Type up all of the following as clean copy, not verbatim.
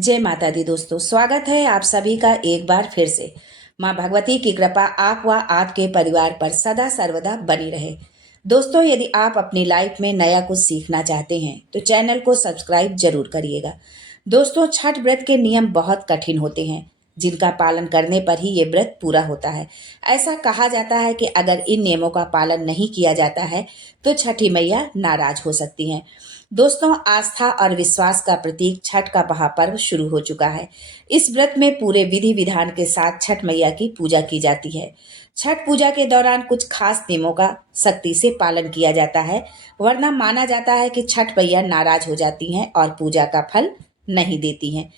जय माता दी दोस्तों, स्वागत है आप सभी का एक बार फिर से। माँ भगवती की कृपा आप व आपके परिवार पर सदा सर्वदा बनी रहे। दोस्तों, यदि आप अपनी लाइफ में नया कुछ सीखना चाहते हैं तो चैनल को सब्सक्राइब जरूर करिएगा। दोस्तों, छठ व्रत के नियम बहुत कठिन होते हैं जिनका पालन करने पर ही ये व्रत पूरा होता है। ऐसा कहा जाता है कि अगर इन नियमों का पालन नहीं किया जाता है तो छठी मैया नाराज हो सकती हैं। दोस्तों, आस्था और विश्वास का प्रतीक छठ का महापर्व शुरू हो चुका है। इस व्रत में पूरे विधि विधान के साथ छठ मैया की पूजा की जाती है। छठ पूजा के दौरान कुछ खास नियमों का सख्ती से पालन किया जाता है, वरना माना जाता है कि छठ मैया नाराज हो जाती हैं और पूजा का फल नहीं देती हैं।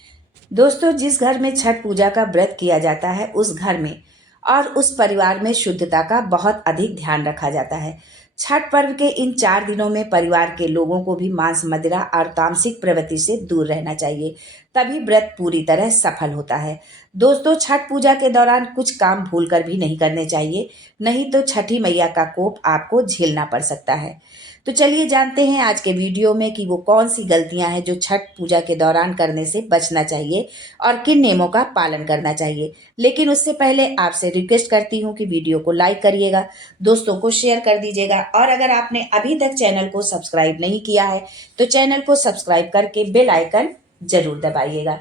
दोस्तों, जिस घर में छठ पूजा का व्रत किया जाता है उस घर में और उस परिवार में शुद्धता का बहुत अधिक ध्यान रखा जाता है। छठ पर्व के इन 4 दिनों में परिवार के लोगों को भी मांस मदिरा और तामसिक प्रवृत्ति से दूर रहना चाहिए, तभी व्रत पूरी तरह सफल होता है। दोस्तों, छठ पूजा के दौरान कुछ काम भूलकर भी नहीं करने चाहिए, नहीं तो छठी मैया का कोप आपको झेलना पड़ सकता है। तो चलिए जानते हैं आज के वीडियो में कि वो कौन सी गलतियां हैं जो छठ पूजा के दौरान करने से बचना चाहिए और किन नियमों का पालन करना चाहिए। लेकिन उससे पहले आपसे रिक्वेस्ट करती हूँ कि वीडियो को लाइक करिएगा, दोस्तों को शेयर कर दीजिएगा और अगर आपने अभी तक चैनल को सब्सक्राइब नहीं किया है तो चैनल को सब्सक्राइब करके बेल आइकन जरूर दबाइएगा।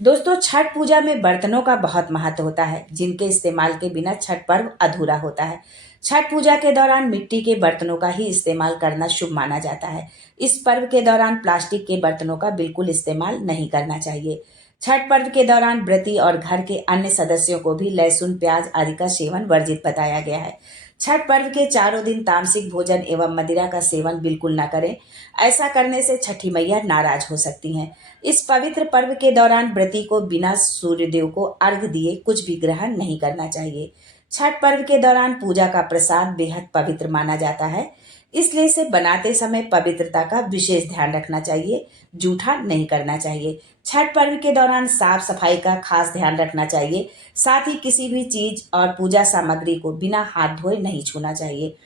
दोस्तों, छठ पूजा में बर्तनों का बहुत महत्व होता है जिनके इस्तेमाल के बिना छठ पर्व अधूरा होता है। छठ पूजा के दौरान मिट्टी के बर्तनों का ही इस्तेमाल करना शुभ माना जाता है। इस पर्व के दौरान प्लास्टिक के बर्तनों का बिल्कुल इस्तेमाल नहीं करना चाहिए। छठ पर्व के दौरान व्रती और घर के अन्य सदस्यों को भी लहसुन प्याज आदि का सेवन वर्जित बताया गया है। छठ पर्व के चारों दिन तामसिक भोजन एवं मदिरा का सेवन बिल्कुल न करें। ऐसा करने से छठी मैया नाराज हो सकती हैं। इस पवित्र पर्व के दौरान व्रती को बिना सूर्यदेव को अर्घ्य दिए कुछ भी ग्रहण नहीं करना चाहिए। छठ पर्व के दौरान पूजा का प्रसाद बेहद पवित्र माना जाता है, इसलिए इसे बनाते समय पवित्रता का विशेष ध्यान रखना चाहिए, जूठा नहीं करना चाहिए। छठ पर्व के दौरान साफ सफाई का खास ध्यान रखना चाहिए, साथ ही किसी भी चीज और पूजा सामग्री को बिना हाथ धोए नहीं छूना चाहिए।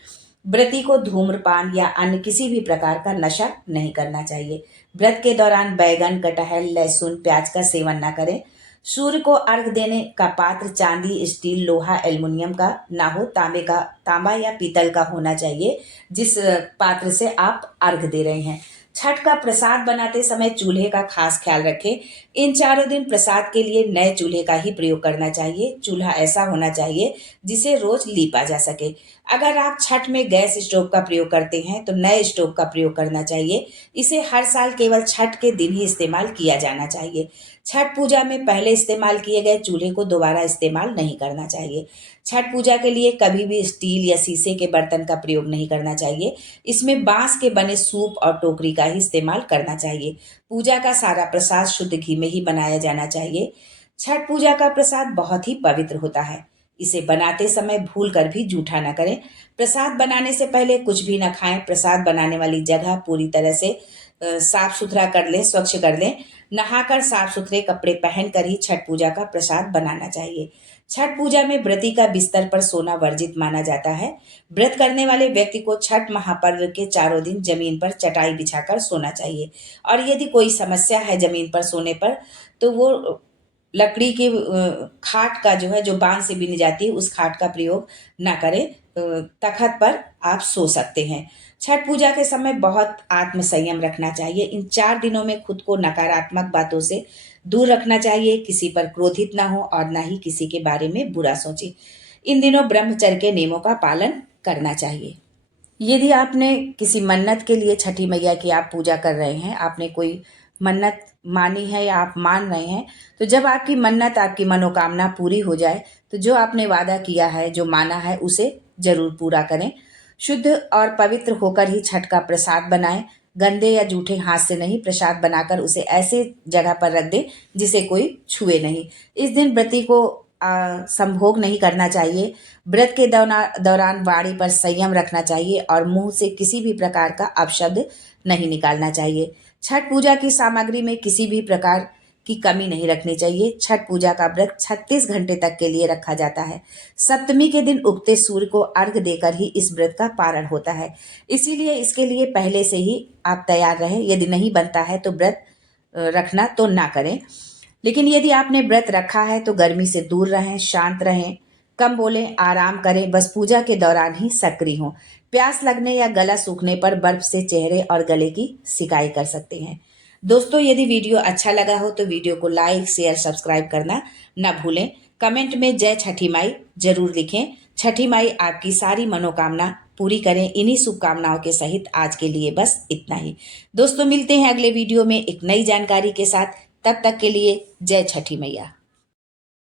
व्रती को धूम्रपान या अन्य किसी भी प्रकार का नशा नहीं करना चाहिए। व्रत के दौरान बैगन, कटहल, लहसुन, प्याज का सेवन न करें। सूर्य को अर्घ देने का पात्र चांदी, स्टील, लोहा, एल्युमिनियम का ना हो, तांबा या पीतल का होना चाहिए जिस पात्र से आप अर्घ दे रहे हैं। छठ का प्रसाद बनाते समय चूल्हे का खास ख्याल रखें। इन चारों दिन प्रसाद के लिए नए चूल्हे का ही प्रयोग करना चाहिए। चूल्हा ऐसा होना चाहिए जिसे रोज लीपा जा सके। अगर आप छठ में गैस स्टोव का प्रयोग करते हैं तो नए स्टोव का प्रयोग करना चाहिए। इसे हर साल केवल छठ के दिन ही इस्तेमाल किया जाना चाहिए। छठ पूजा में पहले इस्तेमाल किए गए चूल्हे को दोबारा इस्तेमाल नहीं करना चाहिए। छठ पूजा के लिए कभी भी स्टील या शीशे के बर्तन का प्रयोग नहीं करना चाहिए। इसमें बांस के बने सूप और टोकरी का ही इस्तेमाल करना चाहिए। पूजा का सारा प्रसाद शुद्ध घी में ही बनाया जाना चाहिए। छठ पूजा का प्रसाद बहुत ही पवित्र होता है, इसे बनाते समय भूल कर भी जूठा न करें। प्रसाद बनाने से पहले कुछ भी न खाएं। प्रसाद बनाने वाली जगह पूरी तरह से साफ सुथरा कर लें, स्वच्छ कर लें। नहाकर साफ सुथरे कपड़े पहनकर ही छठ पूजा का प्रसाद बनाना चाहिए। छठ पूजा में व्रती का बिस्तर पर सोना वर्जित माना जाता है। व्रत करने वाले व्यक्ति को छठ महापर्व के चारों दिन जमीन पर चटाई बिछाकर सोना चाहिए और यदि कोई समस्या है जमीन पर सोने पर तो वो लकड़ी की खाट का जो है, जो बांस से बिनी जाती है, उस खाट का प्रयोग ना करें। तखत पर आप सो सकते हैं। छठ पूजा के समय बहुत आत्म संयम रखना चाहिए। इन 4 दिनों में खुद को नकारात्मक बातों से दूर रखना चाहिए। किसी पर क्रोधित ना हो और ना ही किसी के बारे में बुरा सोचे। इन दिनों ब्रह्मचर्य के नियमों का पालन करना चाहिए। यदि आपने किसी मन्नत के लिए छठी मैया की आप पूजा कर रहे हैं, आपने कोई मन्नत मानी है या आप मान रहे हैं, तो जब आपकी मन्नत, आपकी मनोकामना पूरी हो जाए तो जो आपने वादा किया है, जो माना है, उसे जरूर पूरा करें। शुद्ध और पवित्र होकर ही छठ का प्रसाद बनाएं। गंदे या जूठे हाथ से नहीं, प्रसाद बनाकर उसे ऐसे जगह पर रख दें जिसे कोई छुए नहीं। इस दिन व्रती को संभोग नहीं करना चाहिए। व्रत के दौरान वाणी पर संयम रखना चाहिए और मुंह से किसी भी प्रकार का अपशब्द नहीं निकालना चाहिए। छठ पूजा की सामग्री में किसी भी प्रकार की कमी नहीं रखनी चाहिए। छठ पूजा का व्रत 36 घंटे तक के लिए रखा जाता है। सप्तमी के दिन उगते सूर्य को अर्घ देकर ही इस व्रत का पारण होता है। इसीलिए इसके लिए पहले से ही आप तैयार रहें। यदि नहीं बनता है तो व्रत रखना तो ना करें। लेकिन यदि आपने व्रत रखा है तो गर्मी से दूर रहें, शांत रहें, कम बोलें, आराम करें, बस पूजा के दौरान ही सक्रिय हों। प्यास लगने या गला सूखने पर बर्फ से चेहरे और गले की सिकाई कर सकते हैं। दोस्तों, यदि वीडियो अच्छा लगा हो तो वीडियो को लाइक, शेयर, सब्सक्राइब करना ना भूलें। कमेंट में जय छठी माई जरूर लिखें। छठी माई आपकी सारी मनोकामना पूरी करें। इन्हीं शुभकामनाओं के सहित आज के लिए बस इतना ही। दोस्तों, मिलते हैं अगले वीडियो में एक नई जानकारी के साथ। तब तक के लिए जय छठी मैया।